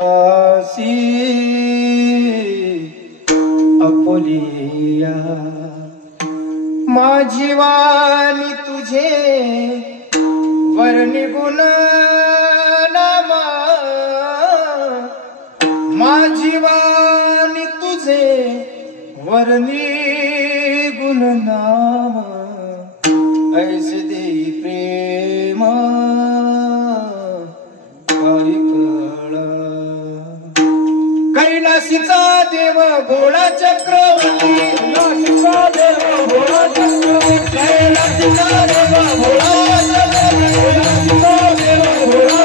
आसी अपुलिया माझी वाणी तुझे वर निगुण नामा माझी वाणी तुझे वर निगुण नाम ऐसे देई प्रेम कैलासीचा देव भोळा चक्रवर्ती कैलासीचा देव भोळा चक्रवर्ती कैलासीचा देव भोळा चक्रवर्ती कैलासीचा देव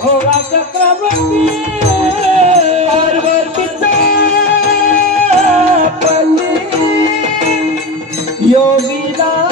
भोळा चक्रवर्ती पार्वतीचा पती योगीराज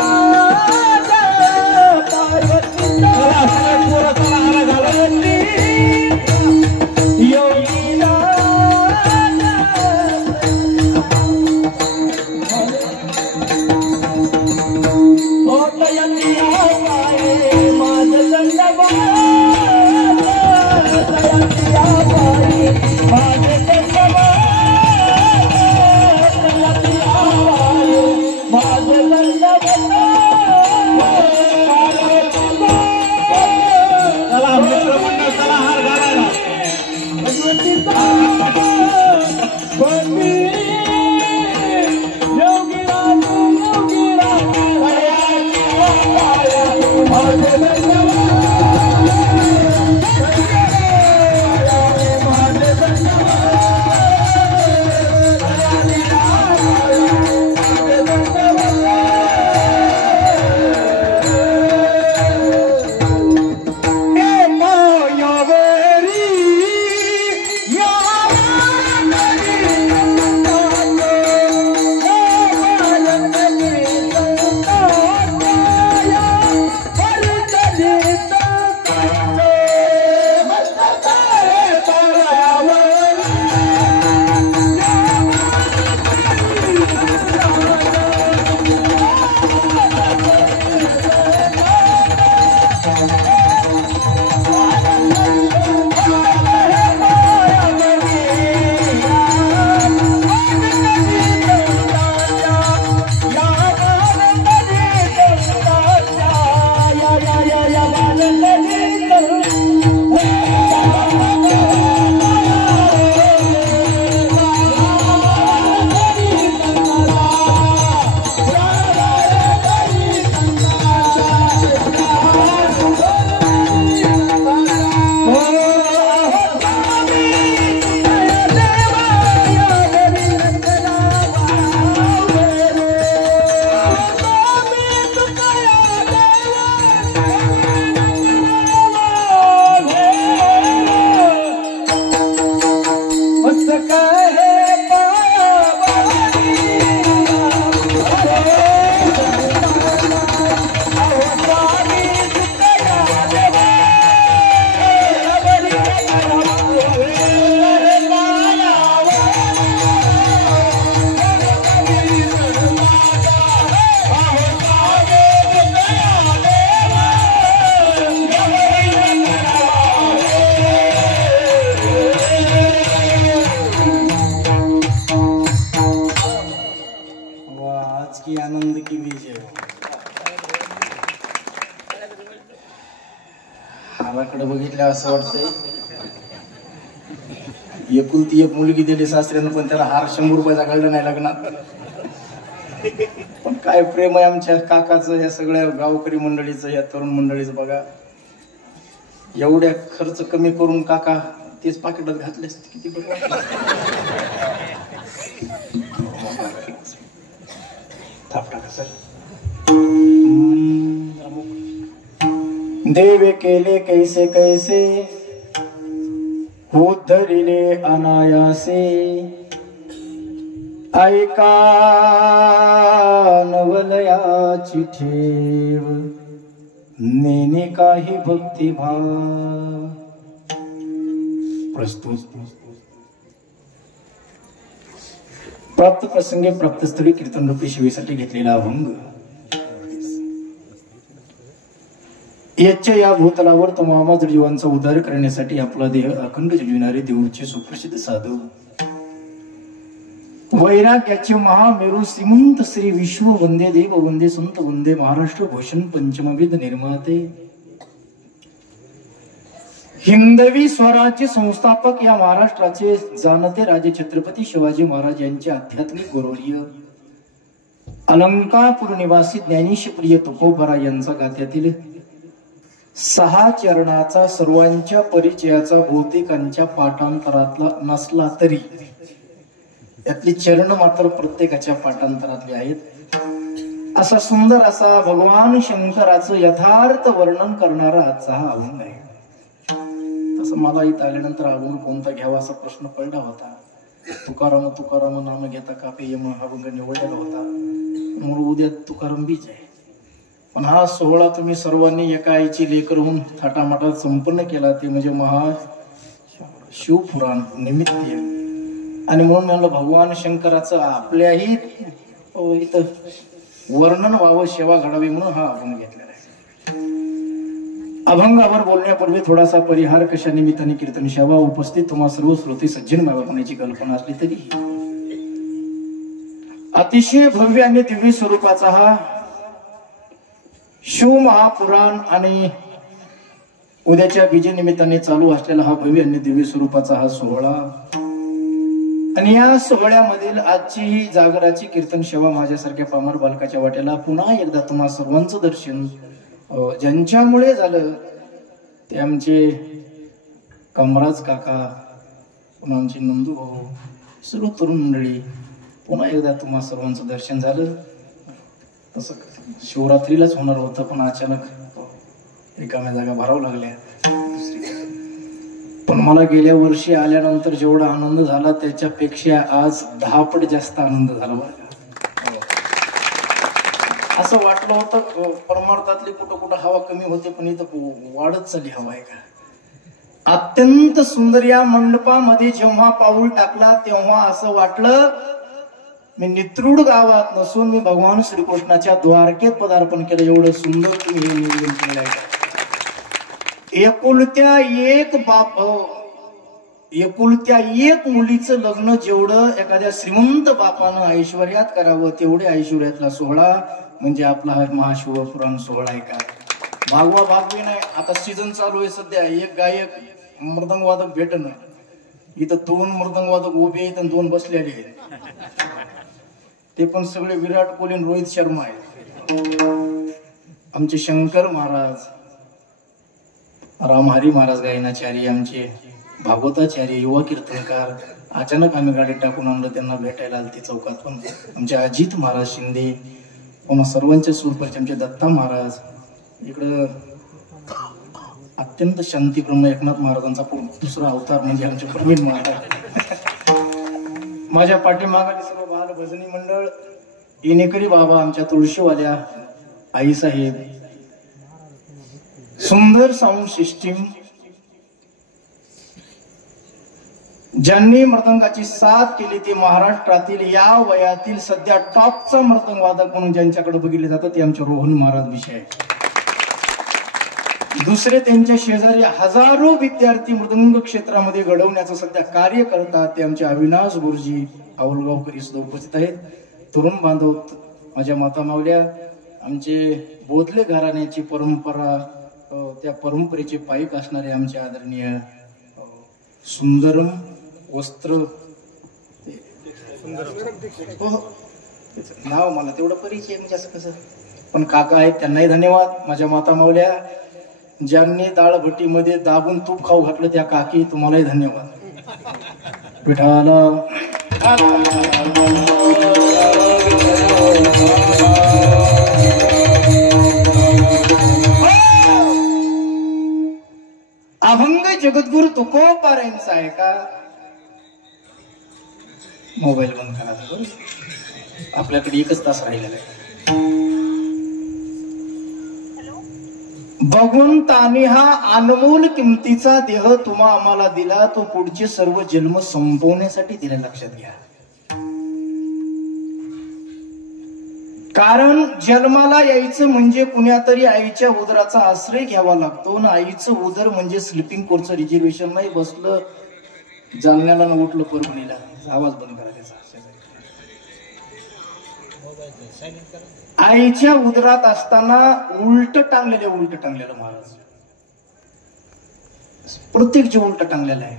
की आनंद की बीज आहे. हाराकडे बघितलं असं वाटतंय एकुलती एक मुलगी दिली सासऱ्यानं, पण त्याला हार 100 रुपयाचा काढला नाही लग्नात. पण काय प्रेम आहे आमच्या काकाचं, या सगळ्या गावकरी मंडळीचं, या तरुण मंडळीचं. बघा एवढ्या खर्च कमी करून काका तेच पाकिटात घातले असते, किती बघा. थाप टाका सर. देवे केले कैसे कैसे उद्धरिले अनायासे, ऐका नवलयाची ठेव नेने काही भक्तिभाव. प्रस्तुत प्राप्त प्रसंगे प्राप्तस्थळी कीर्तन रूपी शिवेसाठी घेतलेला अभंग. याच्या या भूतलावर तमाम जीवांचा उद्धार करण्यासाठी आपला देह अखंड जगविणारे देऊळचे सुप्रसिद्ध साधू, वैराग्याचे महामेरू श्रीमंत श्री विश्व वंदे देव वंदे संत वंदे महाराष्ट्र भूषण पंचमविध निर्माते, हिंदवी स्वराज्य संस्थापक, या महाराष्ट्राचे जाणते राजे छत्रपती शिवाजी महाराज यांचे आध्यात्मिक गुरुवर्य, अलंकापूर निवासी ज्ञानीश प्रिय तुकोबरा यांचा गाथ्यातील 6 चरणाचा सर्वांच्या परिचयाचा बहुतेकांच्या पाठांतरातला नसला तरी यातली चरण मात्र प्रत्येकाच्या पाठांतरातले आहेत. असा सुंदर असा भगवान शंकराचं यथार्थ वर्णन करणारा आजचा हा अभंग आहे. तसं मला इथं आल्यानंतर अभंग कोणता घ्यावा असा प्रश्न पडला होता. तुकाराम तुकाराम नाम घेता कापे यम हा अभंग निवडलेला होता. म्हणून उद्या तुकाराम बीज आहे. पण हा सोहळा तुम्ही सर्वांनी एका आईची लेकर होऊन थाटामाटात संपन्न केला, ते म्हणजे महा शिवपुराण निमित्त. आणि म्हणून म्हणलं भगवान शंकराचं आपल्याही इथं वर्णन व्हावं, सेवा घडावी म्हणून हा अभंग घेतलेला आहे. अभंगावर बोलण्यापूर्वी थोडासा परिहार कशा निमित्ताने कीर्तन सेवा उपस्थित तुम्हा सर्व श्रोते सज्जन मागवण्याची कल्पना असली तरी अतिशय भव्य आणि दिव्य स्वरूपाचा हा शिव महापुराण आणि उद्याच्या बीजे निमित्ताने चालू असलेला हा भव्य आणि दिव्य स्वरूपाचा हा सोहळा. आणि या सोहळ्यामधील आजची ही जागराची कीर्तन सेवा माझ्यासारख्या पामर बालकाच्या वाट्याला पुन्हा एकदा तुम्हा सर्वांचं दर्शन ज्यांच्यामुळे झालं ते आमचे कमराज काका, पुन्हा आमचे नंदू भाऊ, सर्व तरुण मंडळी, पुन्हा एकदा तुम्हा सर्वांचं दर्शन झालं. तसं शिवरात्रीलाच होणार होतं, पण अचानक रिकाम्या जागा भरावं लागल्या. पण मला गेल्या वर्षी आल्यानंतर जेवढा आनंद झाला त्याच्यापेक्षा आज 10 पट जास्त आनंद झाला. बरं असं वाटलं होतं परमार्थातली कुठं कुठं हवा कमी होते, पण इथं वाढत चालली हवा आहे का. अत्यंत सुंदर या मंडपामध्ये जेव्हा पाऊल टाकला तेव्हा असं वाटलं मी नित्रूड गावात नसून मी भगवान श्रीकृष्णाच्या द्वारकेत पदार्पण केलं. एवढं सुंदर तुम्ही हे नियोजन केलं आहे. एकुलत्या एक मुलीचं लग्न जेवढं एखाद्या श्रीमंत बापानं ऐश्वर्यात करावं तेवढे ऐश्वर्यातला सोहळा म्हणजे आपला हा महाशिवपुराण सोहळा आहे का. भागवा भागवी नाही. आता सीझन चालू आहे सध्या. एक गायक मृदंगवादक भेटणं, इथं 2 मृदंगवादक उभे आहेत आणि 2 बसलेले आहेत. ते पण सगळे विराट कोहली आणि रोहित शर्मा आहेत. आमचे शंकर महाराज, रामहरी महाराज गायनाचार्य, आमचे भागवताचार्य, युवा कीर्तनकार. अचानक आम्ही गाडीत टाकून आणलं त्यांना भेटायला आलती चौकात. पण आमचे अजित महाराज शिंदे, पुन्हा सर्वांच्या सुरपरिचय आमचे दत्ता महाराज. इकडं अत्यंत शांतीब्रह्म एकनाथ महाराजांचा दुसरा अवतार म्हणजे आमचे प्रवीण महाराज. माझ्या पाठीमागाने सर्व बाल भजनी मंडळ, येणेकरी बाबा, आमच्या तुळशीवाल्या आईसाहेब, सुंदर साऊंड सिस्टीम, ज्यांनी मृदंगाची साथ केली ते महाराष्ट्रातील या वयातील सध्या टॉपचा मृदंग वादक म्हणून ज्यांच्याकडे बघितले जातात ते आमचे रोहन महाराज विषय. दुसरे त्यांच्या शेजारी हजारो विद्यार्थी मृदंग क्षेत्रामध्ये घडवण्याचं सध्या कार्य करतात ते आमचे अविनाश गुरुजी आवलगावकर सुद्धा उपस्थित आहेत. तरुण बांधव माझ्या माता मावल्या, आमचे बोधले घराण्याची परंपरा, त्या परंपरेचे पाईक असणारे आमचे आदरणीय सुंदरम वस्त्र, नाव मला तेवढं परिचय म्हणजे असं कसं, पण काका आहेत त्यांनाही धन्यवाद. माझ्या माता मावल्या, ज्यांनी डाळ भट्टीमध्ये दाबून तूप खाऊ घातलं त्या काकी, तुम्हालाही धन्यवाद. पिठाला अभंग जगद्गुरु तुकोबारायांचा आहे का? मोबाईल बंद करा, आपल्याकडे एकच तास राहिलेला आहे. भगवंताने हा अनमोल किमतीचा देह तुम्हा आम्हाला दिला, तो पुढचे सर्व जन्म संपवण्यासाठी दिला, लक्षात घ्या. कारण जन्माला यायचं म्हणजे कुण्यातरी आईच्या उदराचा आश्रय घ्यावा लागतो ना. आईचं उदर म्हणजे स्लीपिंग कोचचं रिझर्वेशन नाही. बसलं जालन्याला न उठलं परभणीला. आवाज बंद करा त्याचा. आईच्या उदरात असताना उलट टांगलेलं महाराज, प्रत्येक जीव उलट टांगलेला आहे.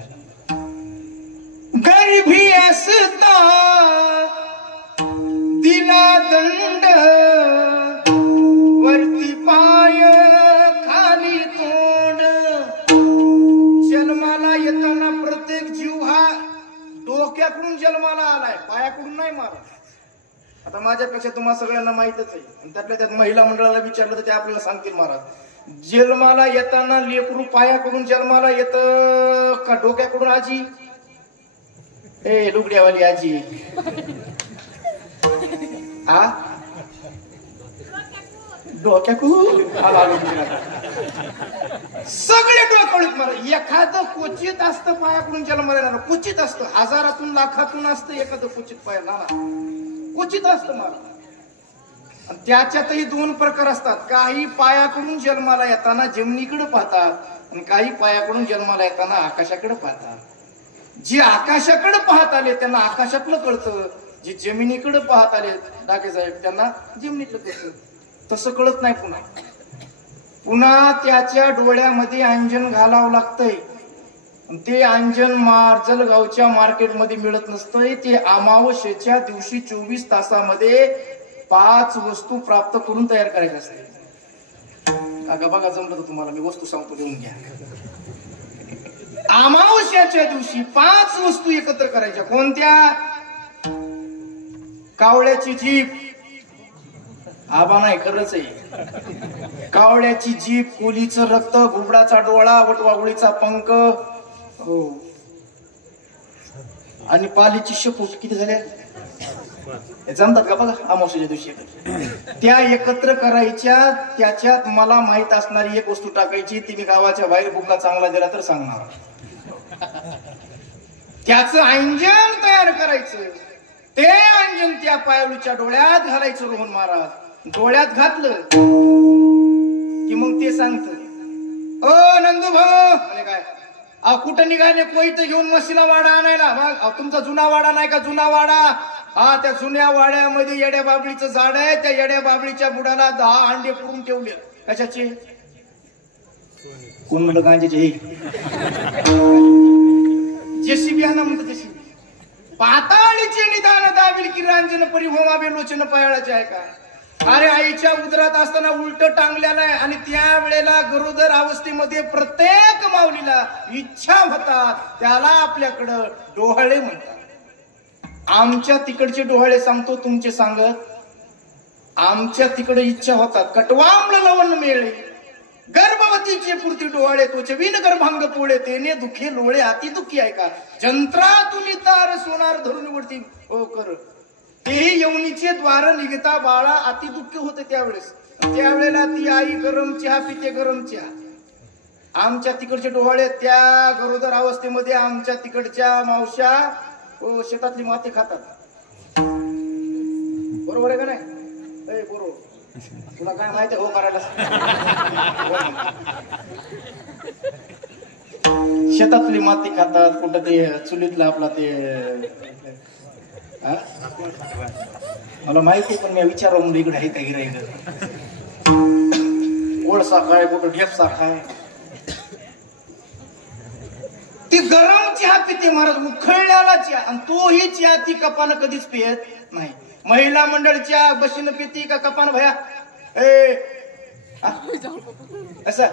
गर्भी असता दिला दंड, वरती पाय खाली तोंड. जन्माला येताना प्रत्येक जीव हा डोक्याकडून जन्माला आलाय, पायाकडून नाही महाराज. आता माझ्यापेक्षा तुम्हाला सगळ्यांना माहितच आहे, आणि त्यातल्या त्यात महिला मंडळाला विचारलं तर ते आपल्याला सांगतील महाराज. जन्माला येताना लेकरू पायाकडून जन्माला येत का डोक्याकडून? आजी ए लुगड्यावाली आजी, हा डोक्याकडून सगळे डोक्याकडून महाराज. एखादं क्वचित असतं पायाकडून जन्माला येणार, क्वचित असतं, हजारातून लाखातून असतं एखादं क्वचित पायाला क्वचित असतं महाराज. त्याच्यातही दोन प्रकार असतात. काही पायाकडून जन्माला येताना जमिनीकडे पाहतात, आणि काही पायाकडून जन्माला येताना आकाशाकडे पाहतात. जे आकाशाकडे पाहत आले त्यांना आकाशातलं कळतं, जे जमिनीकडे पाहत आले डाके साहेब त्यांना जमिनीतलं कळतं. तसं कळत नाही. पुन्हा त्याच्या डोळ्यामध्ये अंजन घालावं लागतंय. ते अंजन जलगावच्या मार्केटमध्ये मिळत नसतंय. ते अमावस्येच्या दिवशी 24 तासामध्ये 5 वस्तू प्राप्त करून तयार करायच्या असते. अगं बघा, जमलं तर तुम्हाला मी वस्तू सांगतो, लिहून घ्या. अमावस्याच्या दिवशी 5 वस्तू एकत्र करायच्या. कोणत्या? कावळ्याची जीभ, आबा नाही खरंच आहे, कावळ्याची जीभ, कोलीचं रक्त, घुबडाचा डोळा, वटवाघुळीचा पंख, हो, आणि पालीची शेपूट. किती झाल्या? जमतात का बघा अमावस्येच्या दिवशी. त्या एकत्र करायच्या. त्याच्यात मला माहित असणारी एक वस्तू टाकायची, ती मी गावाच्या बाहेर बुकला चांगला दिला तर सांगणार. त्याचं अंजन तयार करायचं. ते अंजन त्या पायवलीच्या डोळ्यात घालायचं. रोहन महाराज डोळ्यात घातलं की मग ते सांगत, ओ नंदू भाऊ काय कुठं निघाले? कोयत घेऊन म्हशीला वाडा आणायला. मग तुमचा जुना वाडा नाही का? जुना वाडा, हा, त्या जुन्या वाड्यामध्ये येड्या बाबळीचं झाड आहे. त्या येड्या बाबळीच्या बुडाला 10 अंडे पुरून ठेवले. कशाचे? कोण म्हणलं? गांजेचे. जेसीबी आणा म्हणतो. जेसीबी. पाताळीचे निदान दाबिल की रांजन परिभ्रमा बेलोचन पायाळाचे आहे का? अरे आईच्या उदरात असताना उलट टांगलेला आहे. आणि त्या वेळेला गरोदर अवस्थेमध्ये प्रत्येक माऊलीला इच्छा होतात, त्याला आपल्याकडं डोहाळे म्हणतात. आमच्या तिकडचे डोहाळे सांगतो, तुमचे सांगत. आमच्या तिकडे इच्छा होतात. कटवांबळ लवण मेळे गर्भवतीचे पुरती डोहाळे तोचे विन गर्भांग पोळे तेने दुखे लोळे अति दुःखी आहे का? जंत्रातून तार सोनार धरून वरती ओ कर तेही यवनीचे द्वार निघता बाळा अति दुःख होते. त्यावेळेस त्यावेळेला ती आई गरम चहा पिते, गरम चहा. आमच्या तिकडचे डोहाळे त्या गरोदर अवस्थेमध्ये आमच्या तिकडच्या मावश्या शेतातली माती खातात. बरोबर आहे का नाही? बरोबर. तुला काय माहिती हो करायला? शेतातली माती खातात. कुठं ते चुलीतलं आपला ते मला माहिती आहे, पण मी विचारलं मुलं इकडे आहे का गिराईक कोळसा काय कुठं ढेपसा काय. ती गरम चहा पिते महाराज, उखळल्याला चहा, आणि तोही चहा ती कपानं कधीच पियत नाही. महिला मंडळच्या बशीनं पिती का कपान भया असं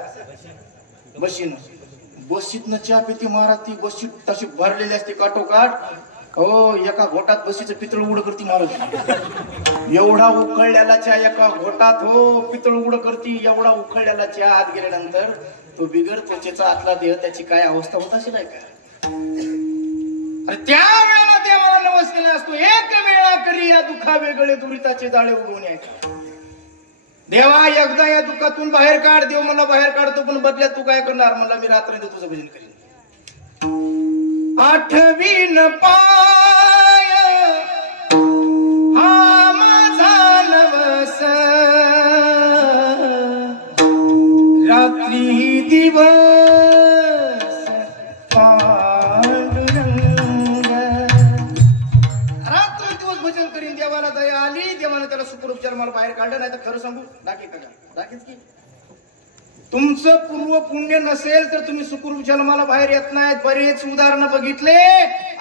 बशीतनं चहा पिती महाराज. ती बशीत तशी भरलेली असते काठोकाठ. हो, एका घोटात बशीचं पितळ उघड करती महाराज. एवढा उकळलेला चहा एका घोटात, हो पितळ उघड करती. एवढा उकळलेला चहा आत गेल्यानंतर तो बिगर त्वचेचा आतला देह त्याची काय अवस्था होत असेल का. त्या वेळेला देवाला नवस केला असतो, एक वेळा करी या दुखा वेगळे दुरिताचे जाळे उगवून यायचे. देवा एकदा या दुःखातून बाहेर काढ. देव मला बाहेर काढतो, पण बदल्यात तू काय करणार. मला मी रात्री तुझं भजन करीन. आठवीन पाय हा माझा नवस, रात्री दिवस पांडुरंग. रात्र दिवस भजन करीन. देवाला दया आली, देवाने त्याला सुखरूपचार मला बाहेर काढलं. नाही तर खरं सांगू दाखी का दाखीच की तुमचं पूर्व पुण्य नसेल तर तुम्ही सुखरूप जन्माला बाहेर येत नाहीत. बरेच उदाहरण बघितले.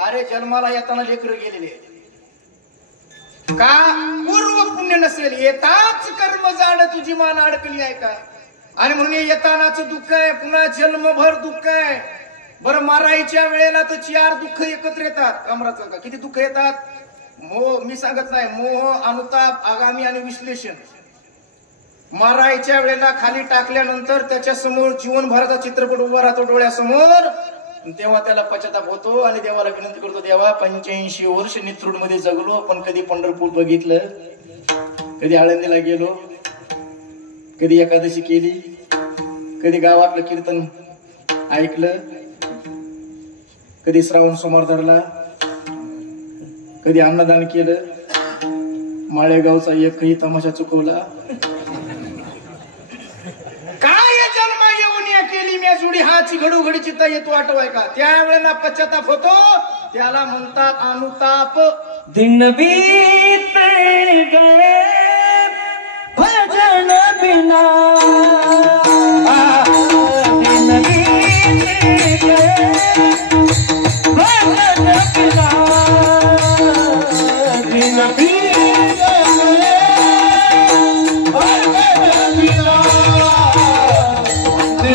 अरे जन्माला येताना लेकरं गेलेले का पूर्व पुण्य नसेल. येताच कर्म जाड तुझी मान अडकली आहे का. आणि म्हणून येतानाच दुःख आहे, पुन्हा जन्मभर दुःख आहे. बरं मारायच्या वेळेला तर 4 दुःख एकत्र येतात. कामराचं का किती दुःख येतात. मोह, मी सांगत नाही, मोह, अनुताप, आगामी आणि विश्लेषण. मारायच्या वेळेला खाली टाकल्यानंतर त्याच्या समोर जीवनभराचा चित्रपट उभा राहतो डोळ्यासमोर. तेव्हा त्याला पश्चाताप होतो आणि देवाला विनंती करतो, देवा 85 वर्ष नित्रूड मध्ये जगलो, पण कधी पंढरपूर बघितलं, कधी आळंदीला गेलो, कधी एकादशी केली, कधी गावातलं कीर्तन ऐकलं, कधी श्रावण सोमवार धरला, कधी अन्नदान केलं, माळेगावचा एकही तमाशा चुकवला. जुडी हाची घडोघडी चित्ता येतो आठवाय का. त्यावेळेला पश्चाताप होतो, त्याला म्हणतात अनुताप. दिन बीत गए भजन बिना, दिन बीत गए भजन बिना, दिन बीत गए भजन बिना, दिन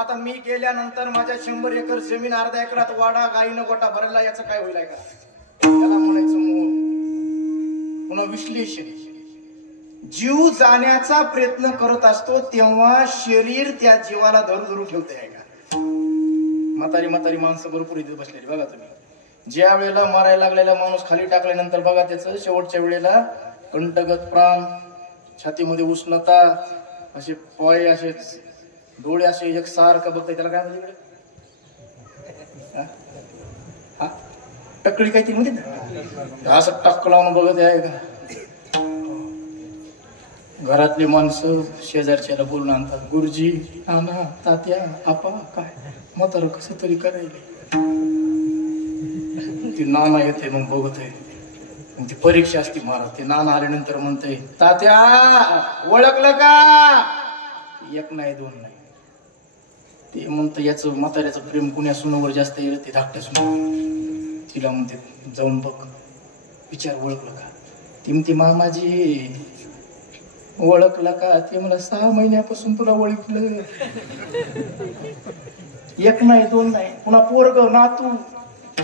आता मी गेल्यानंतर माझ्या 100 एकर जमीन अर्धा एकरात वाडा गाईनं गोटा भरला, याचं काय होईल का. त्याला म्हणायचं मोह. पुन्हा विश्लेषण. जीव जाण्याचा प्रयत्न करत असतो तेव्हा शरीर त्या जीवाला धरू ठेवते आहे का. म्हातारी माणसं भरपूर इथे बसलेली बघा तुम्ही. ज्या वेळेला मारायला लागलेला माणूस खाली टाकल्यानंतर बघा त्याचं शेवटच्या वेळेला कंटगत प्राण, छातीमध्ये उष्णता, असे पाय, असे डोळे असे एकसारखं बघताय. त्याला काय म्हणजे हा टकळी काय ती म्हणते ना, असं टक्क लावून बघत आहे का. घरातली माणसं शेजारच्याला बोलून आणतात, गुरुजी, नाना, तात्या, आपा, काय म्हातारं कसं तरी करायला. ती नाना येते मग बघत आहे, ती परीक्षा असते महाराज. ते नाना आल्यानंतर म्हणते, तात्या ओळखलं का. एक नाही दोन नाही, ते म्हणतं याचं म्हाताऱ्याचं प्रेम कुण्या सुनावर जास्त येईल, ते धाकट्या सुनावर. तिला म्हणते जाऊन बघ, विचार ओळखलं का. ती म्हणते मामाजी ओळखला का. ते मला 6 महिन्यापासून तुला ओळखलं. एक नाही दोन नाही, पुन्हा पोरग नातू.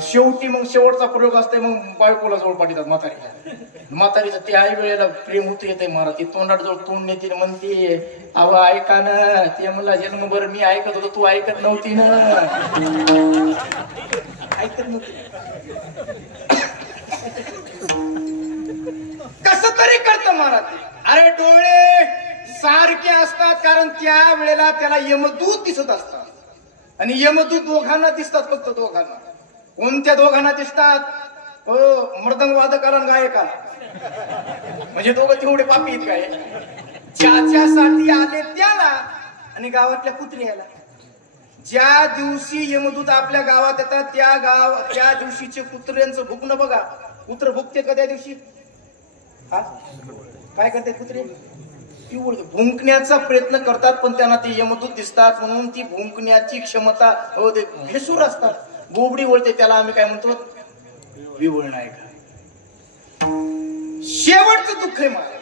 शेवटी मग शेवटचा प्रयोग असते, मग बायकोला जवळ पाठवतात म्हातारीला. म्हातारीचं ते आई वेळेला प्रेम होतं येते महाराज. ती तोंडात जवळ तोंड नेते, म्हणते अव ऐका ना. ते मला जन्मभर मी ऐकत होतो, तू ऐकत नव्हती ना. ऐकत नव्हती. कस तरी करत महाराज. अरे डोळे सारखे असतात, कारण त्या वेळेला त्याला यमदूत दिसत असतात. आणि यमदूत दोघांना दिसतात, फक्त दोघांना. कोणत्या दोघांना दिसतात. हो, मृदंग वादकाला आणि गायकाला. म्हणजे दोघं तेवढे पापी आहेत काय. ज्याच्यासाठी आले त्याला आणि गावातल्या कुत्र्याला. ज्या दिवशी यमदूत आपल्या गावात येतात, त्या दिवशीचे कुत्र्यांचं भुकणं बघा. कुत्र भुकते का त्या दिवशी. हा काय करते कुत्रे. भुंकण्याचा प्रयत्न करतात, पण त्यांना ते यमदूत दिसतात, म्हणून ती भुंकण्याची क्षमता हो ते भेसूर असतात. बोबडी वळते, त्याला आम्ही काय म्हणतो, विवळ नाही का. शेवटचं दुःख आहे मला,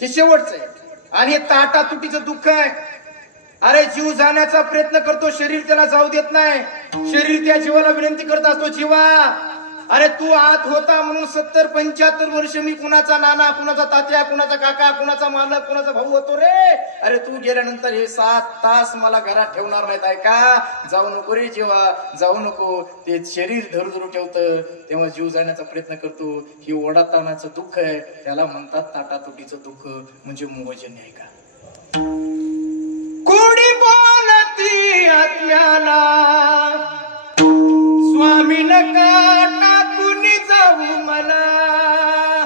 हे शेवटचं आहे. आणि हे ताटातुटीचं दुःख आहे. अरे जीव जाण्याचा प्रयत्न करतो, शरीर त्याला जाऊ देत नाही. शरीर त्या जीवाला विनंती करत असतो, जीवा अरे तू आत होता म्हणून 70-75 वर्ष मी कुणाचा नाना, कुणाचा तात्या, कुणाचा काका, कुणाचा मालक, कुणाचा भाऊ होतो रे. अरे तू गेल्यानंतर हे 7 तास मला घरात ठेवणार नाहीत. आहे का. जाऊ नको रे जीवा, जाऊ नको. ते शरीर धरू ठेवतं, तेव्हा जीव जाण्याचा प्रयत्न करतो. ही ओढाताणाचं दुःख आहे, त्याला म्हणतात ताटातुटीचं दुःख, म्हणजे मोहजन्य आहे का. कोणी बोलती आत्म्याला स्वामी नका टाकून जाऊ मला.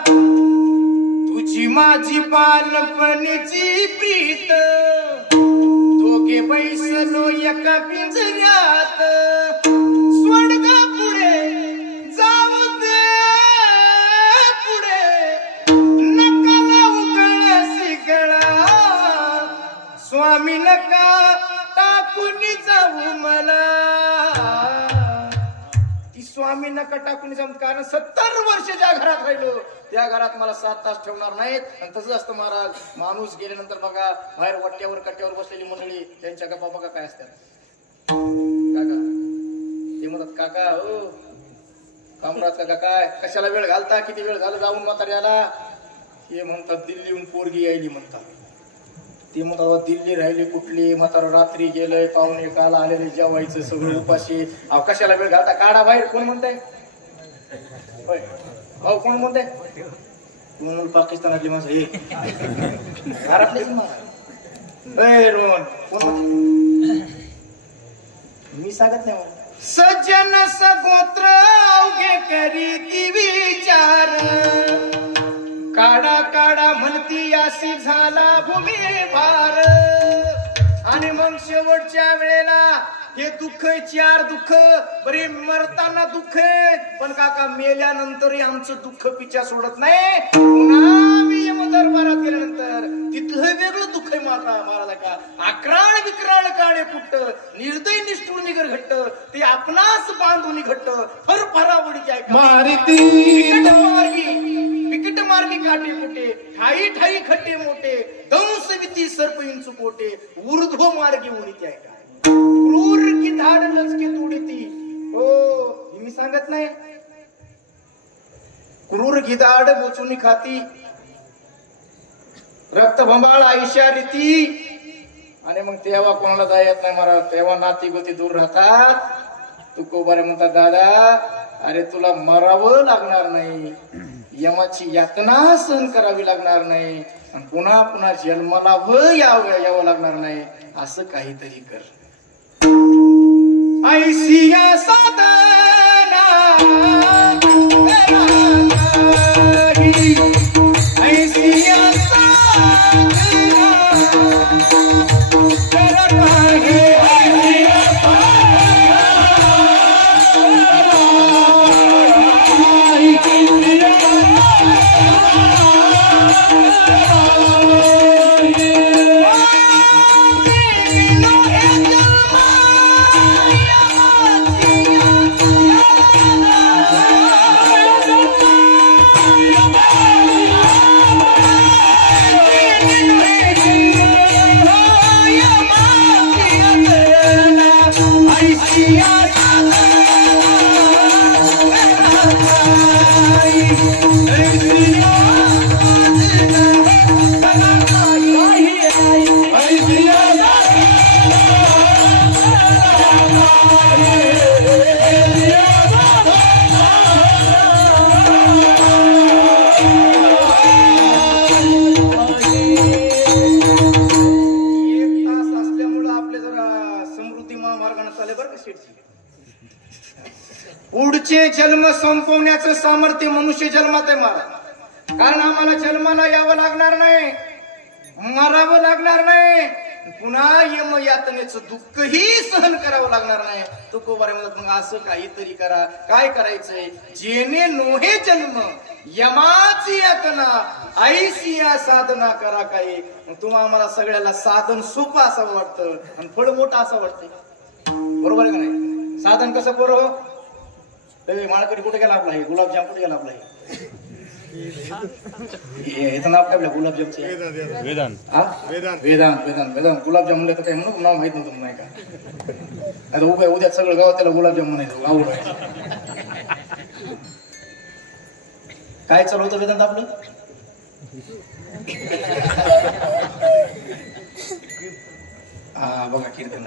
तुझी माझी बालपणीची प्रीत, दोघे बैसलो एका पिंजऱ्यात. स्वर्गा पुढे जाऊ दे पुढे, नका लावू गळ्याशी गळा. स्वामी नका टाकून जाऊ मला. स्वामी नका टाकून जाऊ, कारण 70 वर्ष ज्या घरात राहिलो त्या घरात मला 7 तास ठेवणार नाहीत. आणि तसंच असतं महाराज. माणूस गेल्यानंतर बघा बाहेर वट्ट्यावर कट्ट्यावर बसलेली मंडळी, त्यांच्या गप्पा बघा काय असतात. काका ते म्हणतात, काका हो कामराज काका काय कशाला वेळ घालता, किती वेळ झाला जाऊन म्हाताऱ्याला. हे म्हणतात दिल्लीहून पोरगी यायली म्हणतात. ते म्हणतात दिल्ली राहिली कुठली, म्हातारा रात्री गेलंय, पाहुणे काल आलेले जेवायचं सगळं उपाशी. अहो कशाला वेळ घालता, काढा बाहेर. कोण म्हणताय भाऊ, कोण म्हणताय. म्हणून पाकिस्तानातली माणसं हे घरातलेच रोहन कोण. मी सांगत नाही. सज्जन सगोत्र अवघे करी ती विचार, काढा काढा म्हणती अशी झाला भूमी भार. आणि मग शेवटच्या वेळेला हे दुःख 4 दुःख. बरे मरताना दुःख आहे, पण काका मेल्यानंतरही आमचं दुःख पिछा सोडत नाही. पुन्हा मी यमदरबारात गेल्यानंतर तिथलं वेगळं दुःख आहे महाराजा का. अक्राळ विक्राळ काळे कुट्ट, निर्दय निष्ठुर निगर घट्ट, ते आपणास बांधून घट्ट हर फरावडीची ऐका विकट मार्गी काटे कुटे, ठाई ठाई खट्टे मोठे, दंस विती सर्प इंचू पोटे, ऊर्ध्व मार्गी उडीती ऐका. क्रूर की धाड लचके तुडीती. हो मी सांगत नाही. क्रूर गिधाड बोचून खाती, रक्तभंबाळ आयुष्या रीती. आणि मग तेव्हा कोणाला जायत नाही महाराज. तेव्हा नाती गोती दूर राहतात. तुकोबारे म्हणतात, दादा अरे तुला मरावं लागणार नाही, यमाची यातना सहन करावी लागणार नाही, आणि पुन्हा पुन्हा जन्माला यावं लागणार नाही. असं काहीतरी कर. ऐसिया साधना करावी, ऐसिया साधना करावी, पुढचे जन्म संपवण्याचं सामर्थ्य मनुष्य जन्मात आहे महाराज. कारण आम्हाला जन्माला यावं लागणार नाही, मरावं लागणार नाही, पुन्हा यम यातनेचं दुःखही सहन करावं लागणार नाही. तुकोबारे म्हणतात मग असं काहीतरी करा. काय करायचंय? जेणे नोहे जन्म यमाची यातना ऐसिया साधना करा. काय तुम्हा आम्हाला सगळ्याला साधन सोपं असावं वाटतं आणि फळ मोठं असं वाटतंय. बरोबर आहे का नाही? साधन कसं पोरं? माळकरी कुठे गेला आपला? हे गुलाबजाम कुठे गेला आपला? याचं नाव काय आपल्या गुलाबजामचं? वेदांत. वेदांत वेदांत वेदांत गुलाबजाम म्हणलं तर काय म्हणून नाव माहित नव्हतं नाही का? आता उद्या सगळं गावात त्याला गुलाबजाम म्हणायचं, आवड आहे. काय चालू होतं वेदांत आपलं? हा बघा कीर्तन.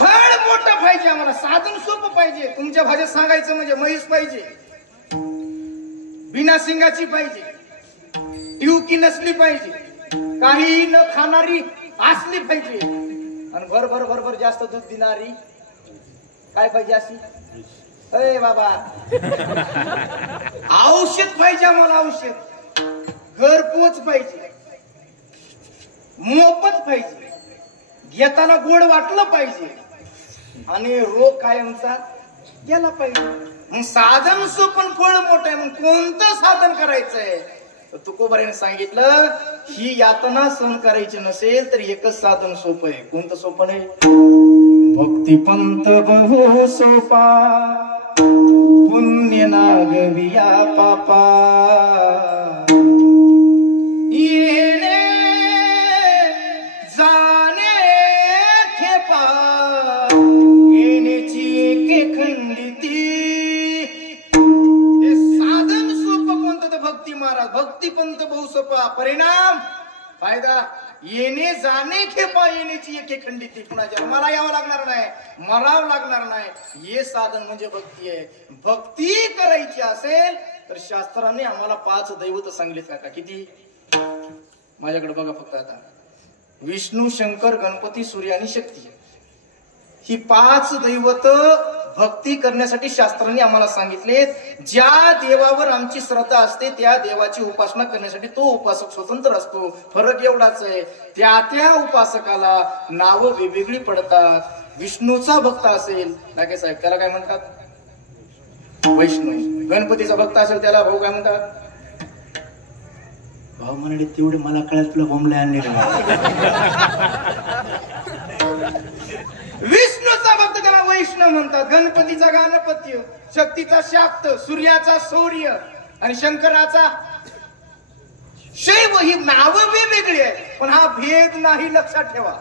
फळ मोठं पाहिजे आम्हाला, साधन सोपं पाहिजे. तुमच्या भाषेत सांगायचं म्हणजे म्हैस पाहिजे, बिना सिंगाची पाहिजे, टिवकी नसली पाहिजे, काही न खाणारी असली पाहिजे, आणि भर भर भर भर जास्त दूध देणारी काय पाहिजे अशी? अरे बाबा औषध पाहिजे आम्हाला, औषध घरपोच पाहिजे, मोफत पाहिजे, घेताना गोड वाटलं पाहिजे, आणि रोग कायमचा गेला पाहिजे. मग साधन सोपं फळ मोठं आहे. मग कोणतं साधन करायचंय? तुकोबाराने सांगितलं ही यातना सहन करायची नसेल तर एकच साधन सोपं आहे. कोणतं सोपं नाही? भक्तिपंत बहु सोपा पुण्य नागविया पापा, येणे जाणे खेपा येण्याची एके खंडिती. हे साधन सोपं कोणतं? तर भक्ती महाराज. भक्तिपंत बहु सोपा, परिणाम फायदा येणे जाणे खेपा येण्याची एके खंडिती. कुणाच्या मला यावं लागणार नाही, मरावं लागणार नाही. हे साधन म्हणजे भक्ती आहे. भक्ती करायची असेल तर शास्त्राने आम्हाला 5 दैवत सांगितलेत. काका किती? माझ्याकडे बघा फक्त आता. विष्णू, शंकर, गणपती, सूर्य आणि शक्ती, ही 5 दैवत भक्ती करण्यासाठी शास्त्रांनी आम्हाला सांगितलेत. ज्या देवावर आमची श्रद्धा असते त्या देवाची उपासना करण्यासाठी तो उपासक स्वतंत्र असतो. फरक एवढाच आहे, त्या त्या उपासकाला नावं वेगवेगळी पडतात. विष्णूचा भक्त असेल नाके साहेब त्याला काय म्हणतात? वैष्णव. गणपतीचा भक्त असेल त्याला भाऊ काय म्हणतात? भाऊ म्हणाले तेवढे मला कळत तुला बोंबले आणले. विष्णूचा भक्त त्याला वैष्णव म्हणतात, गणपतीचा गणपती, शक्तीचा शाक्त, सूर्याचा सूर्य आणि शंकराचा शैव. ही नावं वेगवेगळी आहे पण हा भेद नाही, लक्षात ठेवा.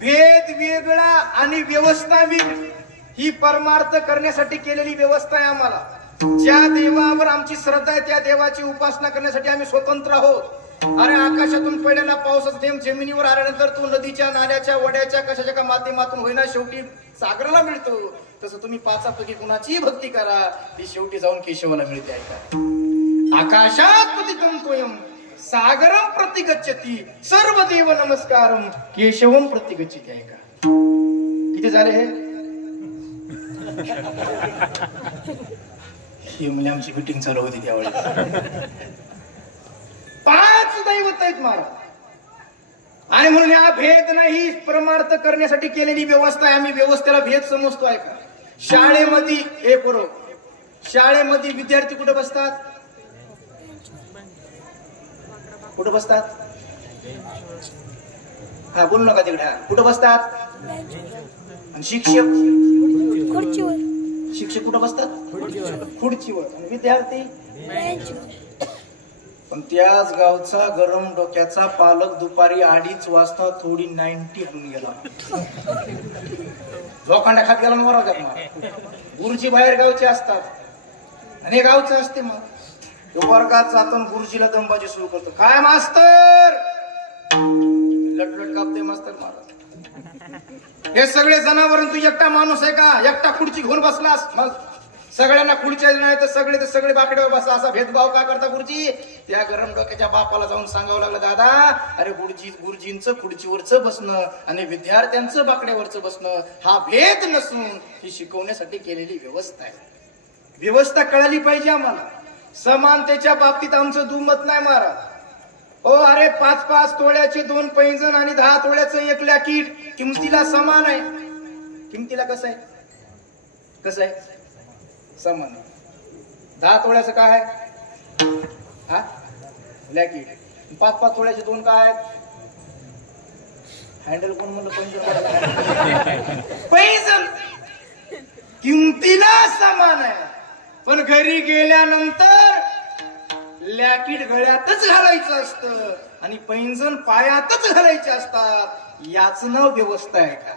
भेद वेगळा आणि व्यवस्था वेगळी. ही परमार्थ करण्यासाठी केलेली व्यवस्था आहे आम्हाला. ज्या देवावर आमची श्रद्धा आहे त्या देवाची उपासना करण्यासाठी आम्ही स्वतंत्र आहोत. अरे आकाशातून पडलेला पावसाचा थेंब जमिनीवर आल्यानंतर तो नदीच्या, नाल्याच्या, वड्याच्या, कशाच्या का माध्यमातून होईना शेवटी सागराला मिळतो. तसं तुम्ही पाचापैकी कुणाची भक्ती करा ती शेवटी जाऊन केशवाला मिळते. ऐका, आकाशात पतितं तोयम सागरं प्रतिगच्छति सर्व देव नमस्कारम केशवम प्रतिगच्छति. ऐका किती झाले हे म्हणजे आमची मीटिंग चालू होती त्यावेळेस 5 दैवत आहेत महाराज. आणि म्हणून हा भेद नाही परमार्थ करण्यासाठी केलेली व्यवस्था आहे. आम्ही व्यवस्थेला भेद समजतो आहे का? शाळेमध्ये हे बरोबर, शाळेमध्ये विद्यार्थी कुठे बसतात? कुठे बसतात? हा बोलू नका तिकडे. कुठे बसतात? आणि शिक्षक शिक्षक कुठे बसतात? खुर्चीवर. आणि विद्यार्थी पण त्याच गावचा गरम डोक्याचा पालक दुपारी 2:30 वाजता थोडी 90 होऊन गेला. लोखंडा खात गेला ना. गुरुजी बाहेर गावचे असतात आणि गावचे असते. मग वर्गात जातो गुरुजीला दमबाजी सुरू करतो. काय मास्तर? लटलट कापते मास्तर महाराज. हे सगळे जनावर तू एकटा माणूस आहे का? एकटा खुर्ची घेऊन बसलास? मग सगळ्यांना खुर्च्या नाही तर सगळे बाकड्यावर बसा. असा भेदभाव का करता गुरुजी? त्या गरम डोक्याच्या बापाला जाऊन सांगावं लागलं, दादा अरे गुरुजींचं खुर्चीवरचं बसणं आणि विद्यार्थ्यांचं बाकड्यावरचं बसणं हा भेद नसून ही शिकवण्यासाठी केलेली व्यवस्था आहे. व्यवस्था कळाली पाहिजे आम्हाला. समानतेच्या बाबतीत आमचं दुमत नाही महाराज. हो अरे 5-5 तोळ्याचे 2 पैंजण आणि 10 तोळ्याचं 1 लॅकीट किमतीला समान आहे. किमतीला कसं आहे? कसं आहे? समान आहे. 10 तोळ्याचं काय आहे? हा लॅकीट. 5-5 तोळ्याचे 2 काय आहेत? हँडल कोण म्हणलं? पैंजण. किमतीला समान आहे पण घरी गेल्यानंतर लॅकीट गळ्यातच घालायचं असतं आणि पैंजण पायातच घालायचे असतात. याच नाव व्यवस्था आहे का?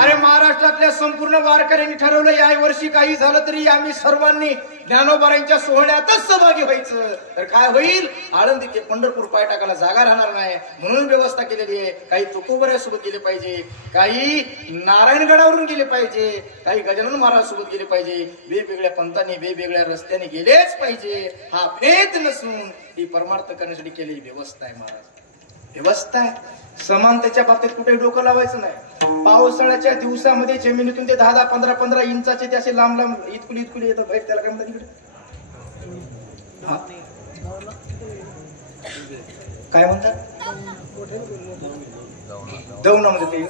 अरे महाराष्ट्रातल्या संपूर्ण वारकऱ्यांनी ठरवलं या वर्षी काही झालं तरी आम्ही सर्वांनी ज्ञानोबारांच्या सोहळ्यातच सहभागी व्हायचं. तर काय होईल? आळंदी ते पंढरपूर पाय टाकायला जागा राहणार नाही म्हणून व्यवस्था केलेली आहे. काही तुकोबऱ्यासोबत गेले पाहिजे, काही नारायणगडावरून गेले पाहिजे, काही गजानन महाराज सोबत गेले पाहिजे. वेगवेगळ्या पंथांनी वेगवेगळ्या रस्त्याने गेलेच पाहिजे. हा भेद नसून ही परमार्थ करण्यासाठी केलेली व्यवस्था आहे महाराज. व्यवस्था आहे. समानतेच्या बाबतीत कुठेही डोकं लावायचं नाही. पावसाळ्याच्या दिवसामध्ये जमिनीतून ते 10-10, 15-15 इंचाचे ते असे लांब लांब इतकुली येतात बाहेर. त्याला काय म्हणतात इकडे? काय म्हणतात? दवना म्हणतात ते.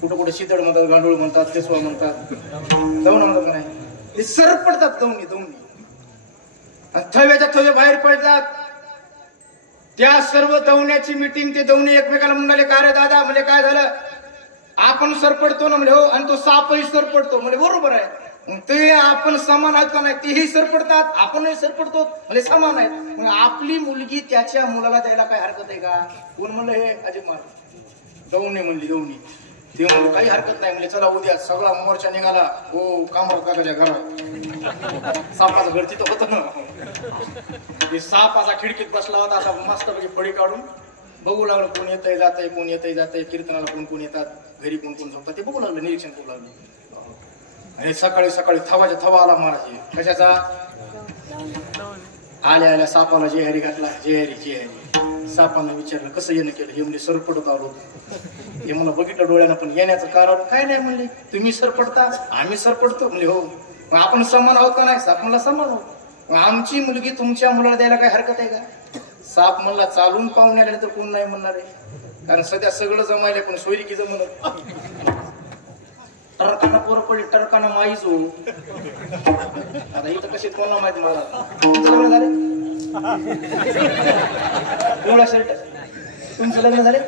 कुठं कुठं शितळ म्हणतात, गांडूळ म्हणतात, केसवा म्हणतात, दवना म्हणतात नाही. ते सरपडतात दवनी. थव्याच्या थव्या बाहेर पडतात. त्या सर्व दवण्याची मीटिंग ते दवणे एकमेकाला म्हणाले, का रे दादा? म्हणजे काय झालं? आपण सरपडतो ना म्हणजे हो, आणि तो सापही सरपडतो म्हणजे बरोबर आहे. ते आपण समान आहेत का नाही? तेही सरपडतात, आपणही सरपडतो म्हणजे समान आहेत. मग आपली मुलगी त्याच्या मुलाला द्यायला काय हरकत आहे का? कोण म्हणलं हे? अजय महाराज. दवणे म्हणली. दवणी ते म्हणलं काही हरकत नाही. म्हणजे चला उद्या सगळा मोर्चा निघाला. हो कामर काकाच्या घरात सापाचं घर तिथं होतं ना. ते साप असा खिडकीत बसला होता. असा मस्तपैकी फळी काढून बघू लागलं कोण येतंय जातंय, कोण येतंय जातंय, कीर्तनाला कोण येतात, घरी कोण झोपतात ते बघू लागलं, निरीक्षण करू लागलं. आणि सकाळी थवाच्या थवा आला महाराज. कशाचा? आल्या सापाला जेहारी घातला. जेहारी. सापानं विचारलं कसं येणं केलं? हे म्हणजे सरपडत आलो. हे मला बघितलं डोळ्यानं. पण येण्याचं कारण काय नाही म्हणले. तुम्ही सरपडता, आम्ही सरपडतो म्हणले. हो मग आपण समान आहोत का नाही? साप म्हणला समान आहोत. आमची मुलगी तुमच्या मुलाला द्यायला काय हरकत आहे का? साप म्हणला चालून पाहून आल्यानंतर कोण नाही म्हणणार आहे? कारण सध्या सगळं जमायला पण सोयरिकी जमत. टरकाना पोरं पडली, टरकाना माईच हो. आता इथं कशी कोणाला माहिती मला. तुमचं लग्न झाले? पिवळा शर्ट. तुमचं लग्न झाले?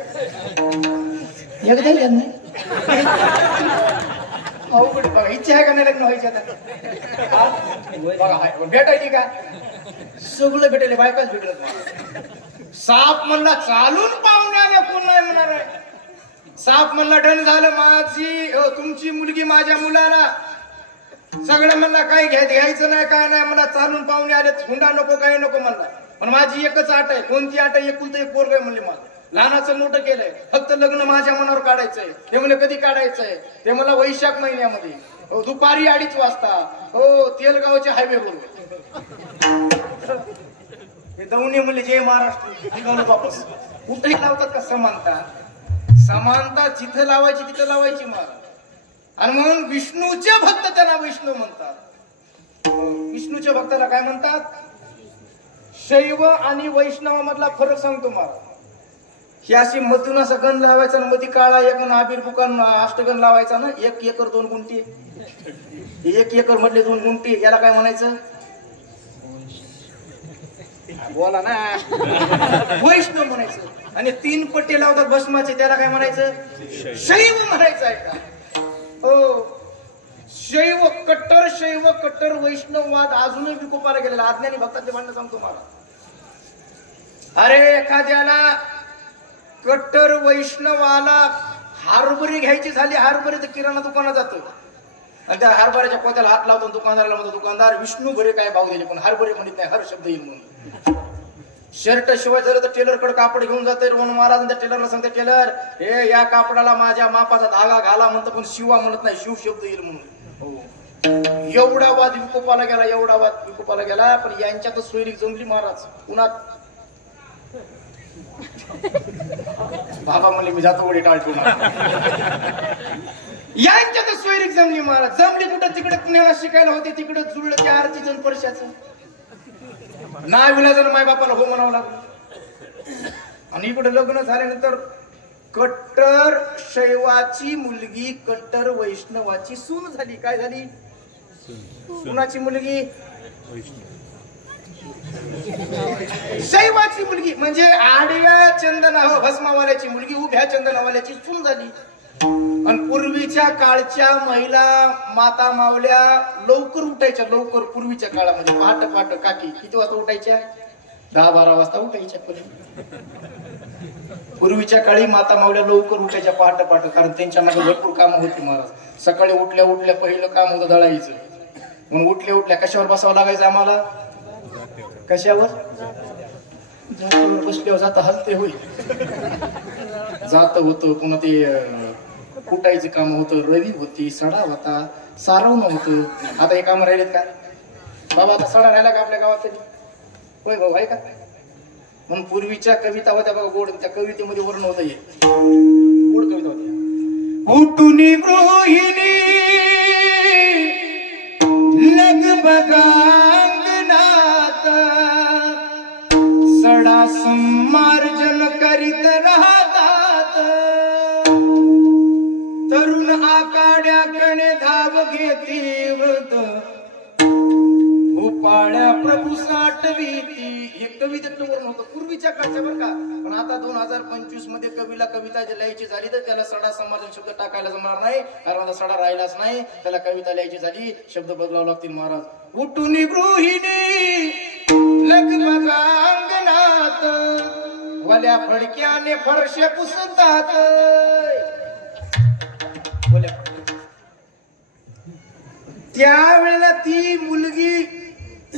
एकदा लग्न. अवघड बघा. इच्छा आहे का नाही लग्न व्हायची? आता बघा भेटायची का? सगळं भेटायला बायकाच भेटत. साप म्हणला चालून पाहुण्या कोण नाही म्हणणार आहे. साप म्हणला डन झालं. माझी तुमची मुलगी माझ्या मुलाला. सगळं म्हणला काही घ्यायचं नाही काय नाही. मला चालून पाहुणे आले. हुंडा नको काही नको म्हणला. पण माझी एकच आट आहे. कोणती आट आहे? एकुलतं एक पोरग आहे म्हणले. मला लहानाचं मोठं केलंय. फक्त लग्न माझ्या मनावर काढायचंय. ते म्हणले कधी काढायचंय? ते मला वैशाख महिन्यामध्ये दुपारी 2:30 वाजता. हो तेलगावच्या हायवे बरोबर. हे दवणे म्हणले जय महाराष्ट्र निघालो कुठेही लावतात का समानता? समानता जिथं लावायची तिथं लावायची. मला आणि म्हणून विष्णूचे भक्त त्यांना वैष्णव म्हणतात. विष्णूच्या भक्ताला काय म्हणतात? शैव आणि वैष्णव मधला फरक सांगतो मला. ही अशी मधून असा गण लावायचा ना, मध्ये काळा एक आबीर बुकान अष्टगण लावायचा ना, 1 एकर 2 गुंठी. 1 एकर मधले 2 गुंठी याला काय म्हणायचं? बोला ना. वैष्णव म्हणायचं. आणि 3 पट्टे लावतात भस्माचे, त्याला काय म्हणायचं? शैव म्हणायचं आहे का? हो. शैव कट्टर, शैव कट्टर वैष्णववाद अजूनही विकोपाला गेलेला. अज्ञानी भक्तांचे भांडण सांगतो मला. अरे एखाद्याला कट्टर वैष्णवाला हरभरी घ्यायची झाली, हरभरी तर किराणा दुकानात जातो आणि त्या हरभऱ्याच्या पोत्याला हात लावतो. दुकानदाराला म्हणतो, दुकानदार विष्णू भरे काय भाव दिले, पण हरभरे म्हणत नाही, हर शब्द येईल म्हणून. शर्ट शिवाय झालं तर टेलर कडे कापड घेऊन जाते. रोहन महाराज त्या टेलरला सांगते, टेलर हे या कापडाला माझ्या मापाचा धागा घाला म्हणतो, पण शिवा म्हणत नाही, शिव शब्द येईल म्हणून. एवढा वाद विकोपाला गेला, एवढा वाद विकोपाला गेला. पण यांच्यातच सोयरीक जमली महाराज. कुणात? बाबा म्हणले मी जातो, वडी टाळतो. यांच्यातच सोयरीक जमली महाराज. जमली कुठं? तिकडे पुण्याला शिकायला होते, तिकडे जुळलं त्या आरतीच परशाचं. नाही विलाजन माय बापाला हो म्हणावं लागलं. आणि इकडे लग्न झाल्यानंतर कट्टर शैवाची मुलगी कट्टर वैष्णवाची सून झाली. काय झाली? कुणाची मुलगी? शैवाची मुलगी. म्हणजे आडव्या चंदना भस्मावाल्याची मुलगी उभ्या चंदनावाल्याची सून झाली. आणि पूर्वीच्या काळच्या महिला माता मावल्या लवकर उठायच्या. लवकर पूर्वीच्या काळामध्ये पहाट पहाट काकी किती वाजता उठायच्या? 10-12 वाजता उठायच्या. पूर्वीच्या काळी माता मावल्या लवकर उठायच्या पहाट पहाट, कारण त्यांच्या मागे भरपूर कामं होती महाराज. सकाळी उठल्या उठल्या पहिलं काम होतं दळायचं. म्हणून उठल्या उठल्या कशावर बसावं लागायचं आम्हाला? कशावर? जात्यावर बसल्यावर जात हलते होईल. जात होतं. पुन्हा ते कुटायचं काम होतं, रवी होती, सडा होता, सारवणं होतं. आता हे काम राहिलेत का बाबा? आता सडा राहिला का आपल्या गावात तरी? होय भाऊ, आहे का? म्हणून पूर्वीच्या कविता होत्या बघा गोड. त्या कवितेमध्ये वर्ण होतं, हे गोड कविता होत्या. उठुनी गृहिणी लग बगांगणात, सडा संमार्जन करीत राहतात. तरुण आकाड्याकडे धाव घेती वृद्ध, भोपाळ्या प्रभू साठवीती. हे कवितेतलं वर्ण होतं पूर्वीच्या काळच्या बरं का. पण आता 2025 मध्ये कवीला कविता लिहायची झाली तर त्याला सडा समार्जन शब्द टाकायला जमणार नाही, कारण आता सडा राहिलाच नाही. त्याला कविता लिहायची झाली, शब्द बदलावं लागतील महाराज. उठुनी गृहिणी लगबगा अंगणात, वल्या फडक्याने फरशे पुसतात. त्यावेळेला ती मुलगी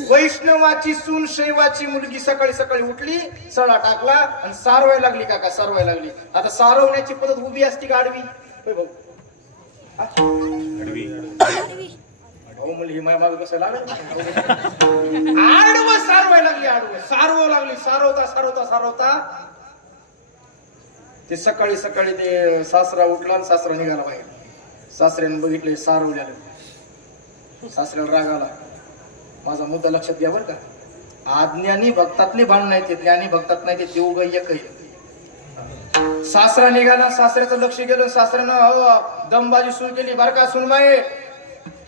वैष्णवाची सून शैवाची मुलगी सकाळी सकाळी उठली, सडा टाकला आणि सारवायला लागली. काका सारवायला लागली. आता सारवण्याची पद्धत उभी असती का आडवी? भाऊ भाऊ मुली माय माग बसायला आडवं सारवायला लागली. आडवं सारवावं लागली. सारवता सारवता सारवता ते सकाळी सकाळी ते सासरा उठला आणि सासरा निघाला बाहेर. सासऱ्याने बघितले सारवल्याला. सासऱ्याला राग आला. माझा मुद्दा लक्षात घ्या बरं का. अज्ञानी भक्तातली भांडण नाही, ते ज्ञानी भक्तात नाही, ते देव एकही. सासरा निघाला, सासऱ्याचं लक्ष गेलं. सासऱ्यानं दमबाजी सुरू केली. बरं का सुनबाई,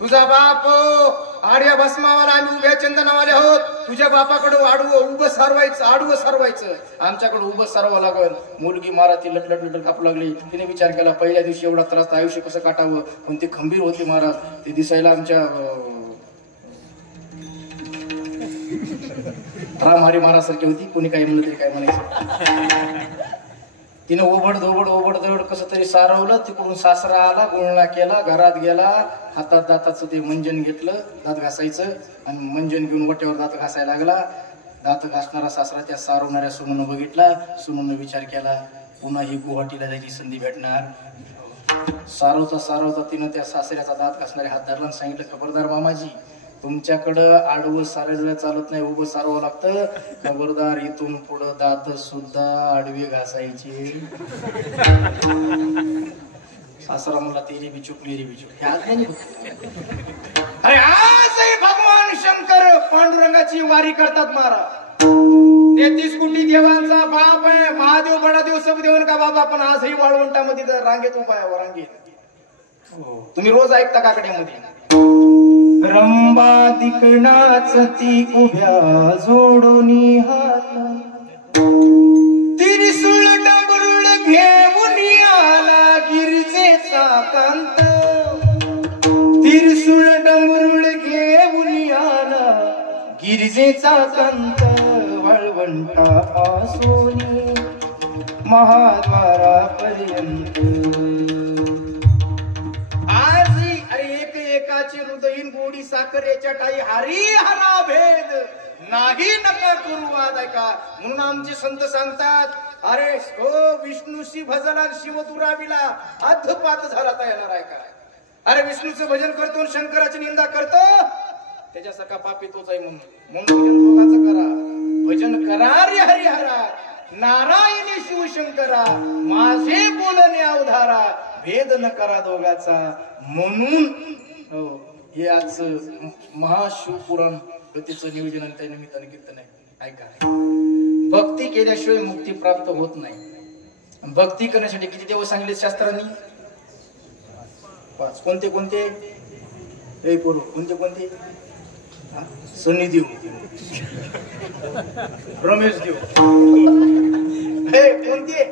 तुझा बाप आडव्या भस्मावाला, आम्ही उभ्या चंदनावाले आहोत. तुझ्या बापाकडे आडवं उभं सारवायचं, आडवं सारवायचं, आमच्याकडे उभं सारवावं लागल. मुलगी महाराज ती लटलट लटलट कापू लागली. तिने विचार केला, पहिल्या दिवशी एवढा त्रास, आयुष्य कसं काटावं. पण ती खंबीर होती महाराज. ते दिसायला आमच्या रामहरी महाराज सारखी होती. कोणी काही म्हणलं तरी काय म्हणायचं. तिने ओबड धोबड ओबड धोबड कसं तरी सारवलं. तिकडून सासरा आला, गुळणा केला, घरात गेला, हातात दाताचं ते मंजन घेतलं, दात घासायचं, आणि मंजन घेऊन वट्यावर दात घासायला लागला. दात घासणारा सासरा त्या सारवणाऱ्या सुनून बघितला. सुनून विचार केला, पुन्हा ही गुवाहाटीला जायची संधी भेटणार. सारवता सारवता तिनं त्या सासऱ्याचा दात घासणाऱ्या हात धरला आणि सांगितलं, खबरदार मामाजी, तुमच्याकडं आडवं सारायला चालत नाही, उभं सारवं लागतं. खबरदार, इथून पुढं दात सुद्धा आडवे घासायचे. आसरा म्हणला तेरी भी चूक मेरी भी चूक हे आज नाही होत. अरे आजही भगवान शंकर पांडुरंगाची वारी करतात महाराज. 33 कोटी देवांचा बाप आहे महादेव बडादेव सब देवन का बाबा. पण आजही वाळवंटामध्ये रांगेत उभा आहे रांगेत. तुम्ही रोज ऐकता काकड्यामध्ये रंबा दिकणाच ती उभ्या जोडूनी हात त्रिशूळ डबरुळ घेऊन आला गिरिजेचा कांत. त्रिशूळ डबरुळ घेऊन आला गिरिजेचा कांत वाळवंटा पासून महाद्वारापर्यंत. एकाची हृदयीन गोडी साखरेच्या टाई हरी हरा भेद नाही नका करू वाद ऐका. म्हणून आमचे संत सांगतात अरे हो विष्णूशी भजनात शिव दुराविला अधपात झाला तर येणार आहे का. अरे विष्णूचं भजन करतो आणि शंकराची निंदा करतो त्याच्यासारखा पापी तोच आहे. म्हणून भजन करा रे हरिहरा नारायणी शिवशंकरा माझे बोलणे अवधारा भेद न करा दोघाचा. म्हणून हो हे आज महाशिवपुराण कथेचं नियोजन आणि त्या निमित्ताने कीर्तन आहे. ऐका भक्ती केल्याशिवाय मुक्ती प्राप्त होत नाही. भक्ती करण्यासाठी किती देव सांगितले शास्त्रांनी? 5. कोणते कोणते? कोणते कोणते? सनी देव रमेश देव हे कोणते?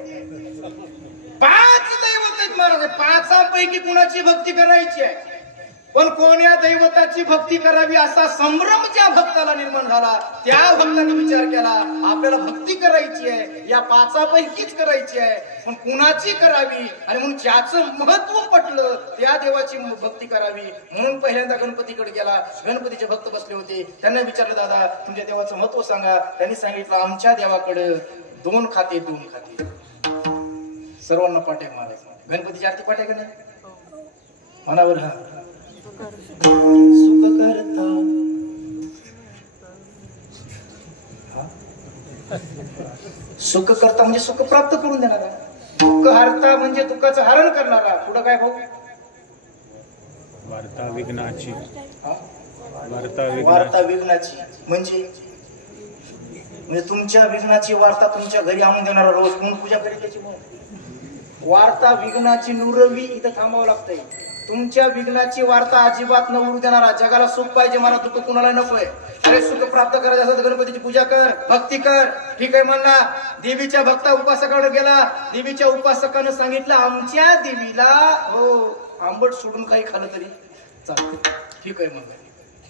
5 दैवत आहेत महाराज. 5पैकी कुणाची भक्ती करायची आहे पण कोण्या दैवताची भक्ती करावी असा संभ्रम ज्या भक्ताला निर्माण झाला त्या भक्ताने विचार केला आपल्याला भक्ती करायची आहे या 5पैकीच करायची आहे पण कुणाची करावी. आणि म्हणून ज्याचं महत्व पटलं त्या देवाची भक्ती करावी. म्हणून पहिल्यांदा गणपतीकडे गेला. गणपतीचे भक्त बसले होते. त्यांना विचारलं दादा तुमच्या देवाचं महत्व सांगा. त्यांनी सांगितलं आमच्या देवाकडे 2 खाते 2 खाते. सर्वांना पाठ्या मारायचं. गणपतीची आरती पाठ्या का नाही मनावर? हा सुख करता सुख करता म्हणजे सुख प्राप्त करून देणारा. दुःख हरता म्हणजे दुःखाचं हरण करणारा. पुढं काय भाऊ? वार्ता विघ्नाची. वार्ता विघ्नाची म्हणजे तुमच्या विघ्नाची वार्ता तुमच्या घरी आणून देणारा. रोज कोण पूजा करेल त्याची? वार्ता विघ्नाची नुरवी इथं थांबावं लागतंय. तुमच्या विघ्नाची वार्ता अजिबात न उरू देणारा. जगाला सुख पाहिजे मला दुःख कुणाला नकोय. अरे सुख प्राप्त करायचं असेल तर गणपतीची पूजा कर भक्ती कर. ठीक आहे म्हणला. देवीच्या भक्ता उपासकाकडे गेला. देवीच्या उपासकानं सांगितलं आमच्या देवीला हो आंबट सोडून काही खाल्लं तरी चालतं. ठीक आहे म्हणलं.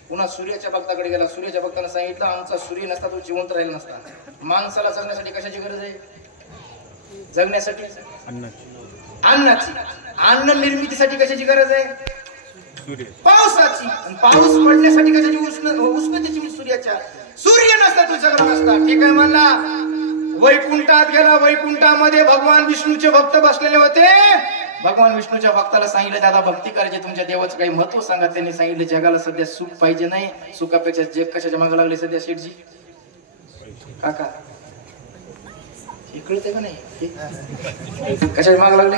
पुन्हा सूर्याच्या भक्ताकडे गेला. सूर्याच्या भक्तानं सांगितलं आमचा सूर्य नसता तो जिवंत राहिला नसता. माणसाला जगण्यासाठी कशाची गरज आहे? जगण्यासाठी अन्नाची. अन्न निर्मितीसाठी कशाची गरज आहे? पावसाची. पाऊस पडण्यासाठी कशाची? उष्णतेची. सूर्याच्या. सूर्य नसता तो जगत नसता. ठीक आहे म्हणला. वैकुंठात गेला. वैकुंठामध्ये भगवान विष्णूचे भक्त बसलेले होते. भगवान विष्णूच्या भक्ताला सांगितलं दादा भक्ती करायची तुमच्या देवाचं काही महत्व सांगा. त्यांनी सांगितलं जगाला सध्या सुख पाहिजे नाही. सुखापेक्षा जग कशाच्या मागे लागले सध्या शेठजी? काका हे कळतंय का नाही? कशाच्या मागे लागले?